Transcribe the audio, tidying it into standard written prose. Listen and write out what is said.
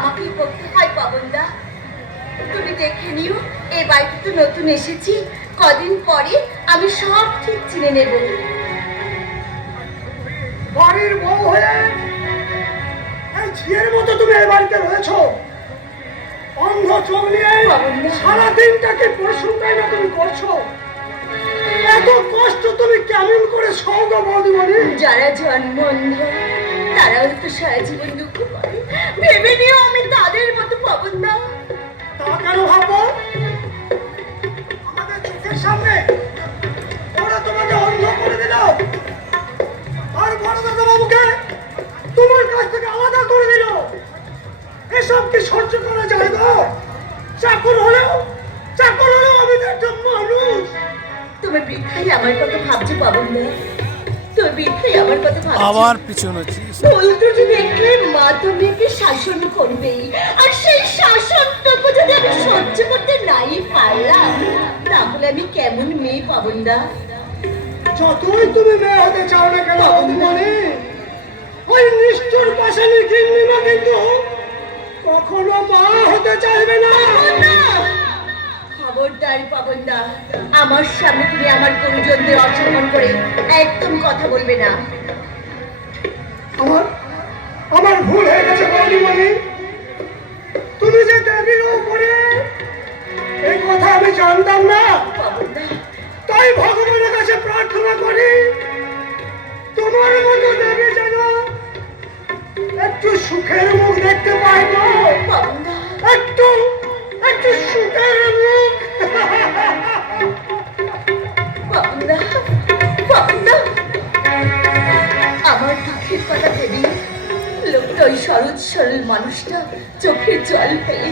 আমাকে করতে হয় পাবনদা। তুমি দেখে নিও, এই বাড়িতে তো নতুন এসেছি, কদিন পরে আমি সব ঠিক চিনে নেব। বাড়ির বউ হয়ে এই ঝিয়ের মতো তুমি এই বাড়িতে রয়েছো, অন্ধ চোখ নিয়ে সারা দিনটাকে পরিশ্রমটাই না তুমি করছো। এত কষ্ট তুমি কেমন করে সহ্য বৌদিমণি? যারা জন্ম অন্ধ তারাও তো সারা জীবন দুঃখ করে, ভেবে নিও আমি তাদের মতো পাবনদা। তা কেন ভাববো? আমাদের চোখের সামনে ওরা তোমাকে অন্ধ করে দিল, আর বড়দাদা বাবুকে তোমার কাছ থেকে আলাদা করে দিল। এসব কি সহ্য করা যায় না? চাকর হলেও আমি তো একটা মানুষ। তুমি বৃথাই আমার কথা ভাবছো পাবনদা, তুমি বৃথাই আমার কথা ভাবছো। আবার পিছনে ভুল ত্রুটি দেখলে মা তোমাকে শাসন করবেই, আর সেই শাসনটুকু যদি আমি সহ্য করতে নাই পারলাম, তাহলে আমি কেমন মেয়ে পাবনদা? যতই তুমি মেয়ে হতে চাও না কেন বৌদিমণি, ওই নিষ্ঠুর পাশানি গিন্নিমা কিন্তু কখনো মা হতে চাইবে না। খবরদার পাবনদা, আমার সামনে তুমি আমার গুরুজনদের অসম্মান করে একদম কথা বলবে না। আমার ভুল হয়ে গেছে বৌদিমণি। তুমি যে দেবীর উপরে, এই কথা আমি জানতাম না। পাবনদা, তাই ভগবানের কাছে প্রার্থনা করি, তোমার মতো দেবী যেন একটু সুখের মুখ দেখতে পাই গো। পাবনদা, একটু সুখের মুখ। পাবনদা, পাবনদা, আমার দুঃখের কথা ভেবে লোকটা ওই সরল সরল মানুষটা চোখে জল ফেলে